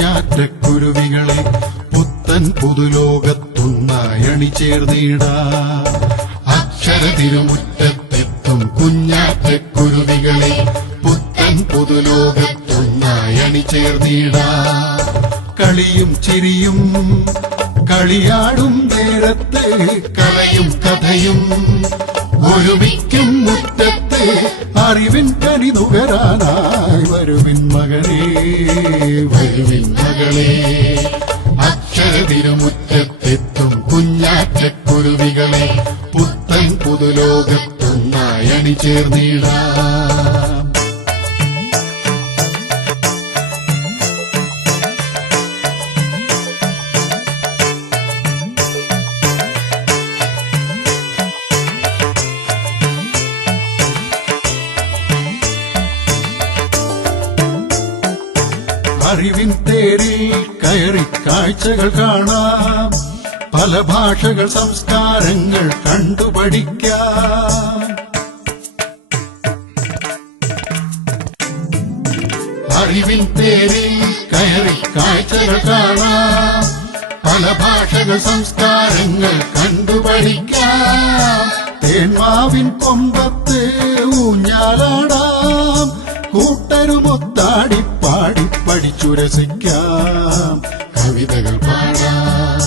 കുഞ്ഞാറ്റക്കുരുവികളെ പുത്തൻ പുതുലോകത്തൊന്നായി അണിചേർന്നിടാം. അക്ഷരതിരുമുറ്റത്തെത്തും കുഞ്ഞാറ്റക്കുരുവികളെ പുത്തൻ പുതുലോകത്തൊന്നായി അണിചേർന്നിടാം. കളിയും ചിരിയും കളിയാടും നേരത്തെ കലയും കഥയും ഒരുമിക്കും മുറ്റത്തെ അറിവിൻ കനി നുകരാനായി വരുവിൻ മകനേ, വരുവിൻ മകളെ. അക്ഷരതിരുമുറ്റത്തെത്തും കുഞ്ഞാറ്റക്കുരുവികളെ പുത്തൻ പുതുലോകത്തൊന്നായി അണിചേർന്നിടാം. അറിവിൻ തേരിൽ കയറി കാഴ്ചകൾ കാണാം, പല ഭാഷകൾ സംസ്കാരങ്ങൾ കണ്ടുപഠിക്കാം. അറിവിൻ തേരിൽ കയറി കാഴ്ചകൾ കാണാം, പല ഭാഷകൾ സംസ്കാരങ്ങൾ കണ്ടുപഠിക്കാം. തേന്മാവിൻ കൊമ്പത്ത് ഊഞ്ഞാലാടാം, കൂട്ടരുമൊത്താടി പാടി പഠിച്ചുരസിക്കാം, കവിതകൾ പാടാം.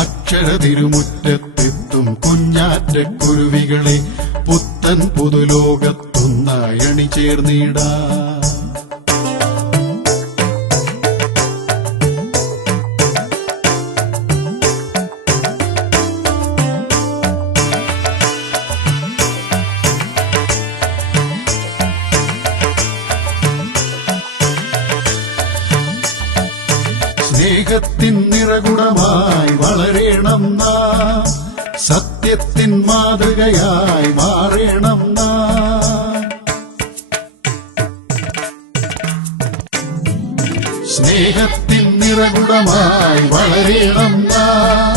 അക്ഷരതിരുമുറ്റത്തെത്തും കുഞ്ഞാറ്റക്കുരുവികളെ പുത്തൻ പുതുലോകത്തൊന്നായി അണിചേർന്നിടാം. സ്നേഹത്തിൻ നിറകുടമായി വളരേണം നാം, സത്യത്തിൻ മാതൃകയായി മാറേണം നാം. സ്നേഹത്തിൻ നിറകുടമായി വളരേണം നാം,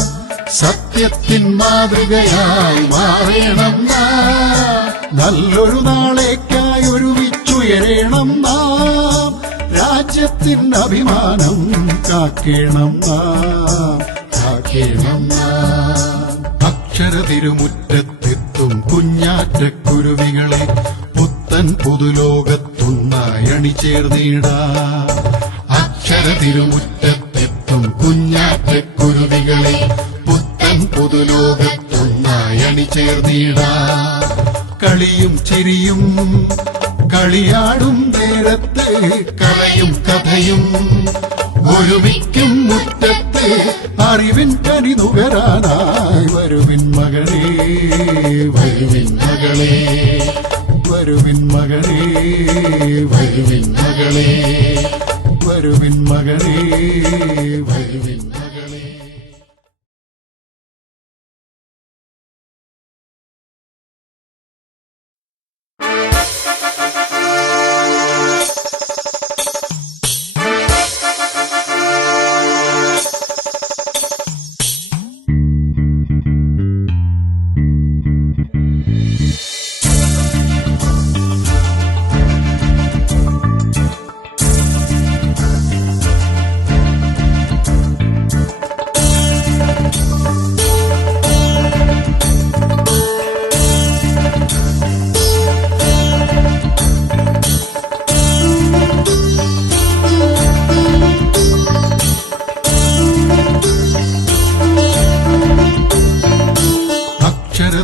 സത്യത്തിൻ മാതൃകയായി മാറേണം നാം. നല്ലൊരു നാളേക്കായി ഒരുമിച്ചുയരേണം നാം, രാജ്യത്തിൻ അഭിമാനം കാക്കേണം നാം, കാക്കേണം നാം. അക്ഷരതിരുമുറ്റത്തെത്തും കുഞ്ഞാറ്റക്കുരുവികളെ പുത്തൻ പുതുലോകത്തൊന്നായി അണിചേർന്നിടാം. അക്ഷരതിരുമുറ്റത്തെത്തും കുഞ്ഞാറ്റക്കുരുവികളെ പുത്തൻ പുതുലോകത്തൊന്നായി അണിചേർന്നിടാം. കളിയും ചിരിയും കളിയാടും നേരത്തെ കലയും കഥയും ഒരുമിക്കും മുറ്റത്തെ അറിവിൻ കനി നുകരാനായി വരുവിൻ മകനേ, വരുവിൻ മകളെ. വരുവിൻ മകനേ, വരുവിൻ മകളെ. വരുവിൻ മകനേ, വരുവിൻ മകളെ.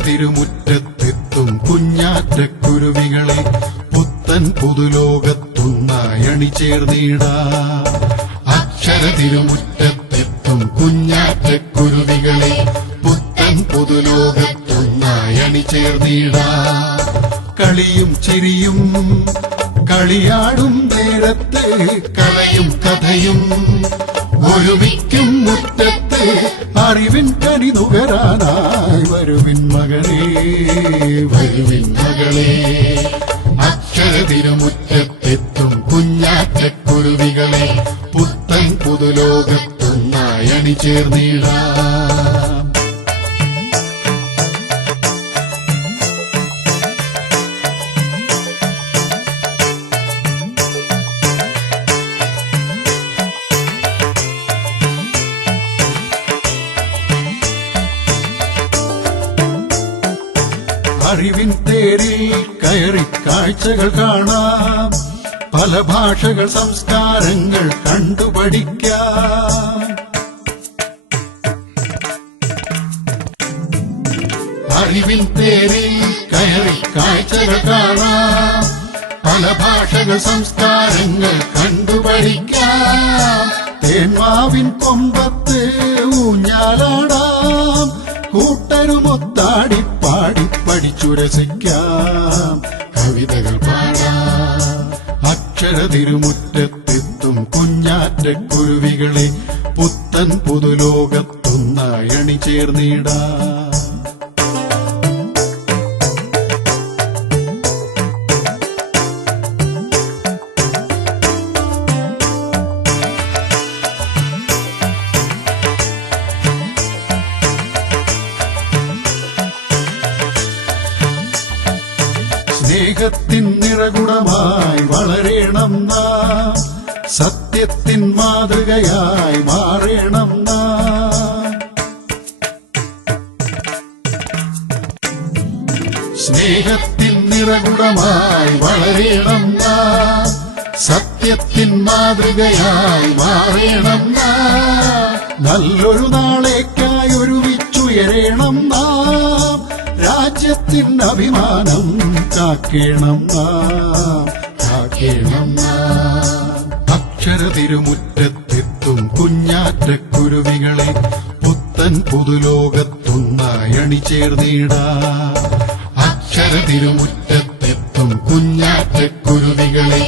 തിരുമുറ്റത്തെത്തും കുഞ്ഞാറ്റക്കുരുവികളെ പുത്തൻ പുതുലോകത്തൊന്നായി അണിചേർന്നിടാം. അക്ഷരതിരുമുറ്റത്തെത്തും കുഞ്ഞാറ്റക്കുരുവികളെ പുത്തൻ പുതുലോകത്തൊന്നായി അണിചേർന്നിടാം. കളിയും ചിരിയും കളിയാടും നേരത്തെ കലയും കഥയും ഒരുമിക്കും മുറ്റത്തെ അറിവിൻ കനി നുകരാനായി വരുവിൻ മകനേ, വരുവിൻ മകളെ. അക്ഷരതിരുമുറ്റത്തെത്തും കുഞ്ഞാറ്റക്കുരുവികളെ പുത്തൻ പുതുലോകത്തൊന്നായി അണിചേർന്നിടാം. കാഴ്ചകൾ കാണാം, പല ഭാഷകൾ സംസ്കാരങ്ങൾ കണ്ടുപഠിക്കാം. അറിവിൻ തേരിൽ കയറി കാഴ്ചകൾ കാണാം, പല ഭാഷകൾ സംസ്കാരങ്ങൾ കണ്ടുപഠിക്കാം. തേന്മാവിൻ കൊമ്പത്ത് ഊഞ്ഞാലാടാം, കൂട്ടരുമൊത്താടി പാടി പഠിച്ചുരസിക്കാം. കവിതകൾ പാടാം, അക്ഷരതിരുമുറ്റത്തെത്തും കുഞ്ഞാറ്റക്കുരുവികളെ പുത്തൻ പുതുലോകത്തൊന്നായി അണിചേർന്നിടാം. സ്നേഹത്തിൻ നിറകുടമായി വളരേണം നാം, സത്യത്തിൻ മാതൃകയായി മാറേണം നാം. സ്നേഹത്തിൻ നിറകുടമായി വളരേണം നാം, സത്യത്തിൻ മാതൃകയായി മാറേണം നാം. നല്ലൊരു നാളേക്കായി ഒരുമിച്ചുയരേണം നാം, രാജ്യത്തിൻ അഭിമാനം കാക്കേണം നാം, കാക്കേണം നാം. അക്ഷരതിരുമുറ്റത്തെത്തും കുഞ്ഞാറ്റക്കുരുവികളെ പുത്തൻ പുതുലോകത്തൊന്നായി അണിചേർന്നിടാം. അക്ഷരതിരുമുറ്റത്തെത്തും കുഞ്ഞാറ്റക്കുരുവികളെ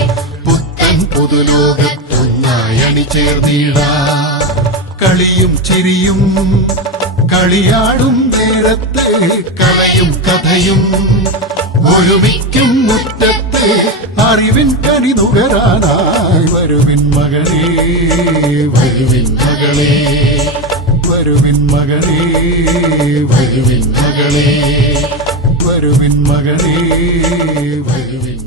പുത്തൻ പുതുലോകത്തൊന്നായി അണിചേർന്നിടാം. കളിയും ചിരിയും കളിയാടും നേരത്തെ കലയും കഥയും ഒരുമിക്കും മുറ്റത്ത് അറിവിൻ കനി നുകരാനായി വരുവിൻ മകനേ, വരുവിൻ മകളെ, വരുവിൻ മകനേ, വരുവിൻ മകളെ, വരുവിൻ മകനേ, വരുവിൻ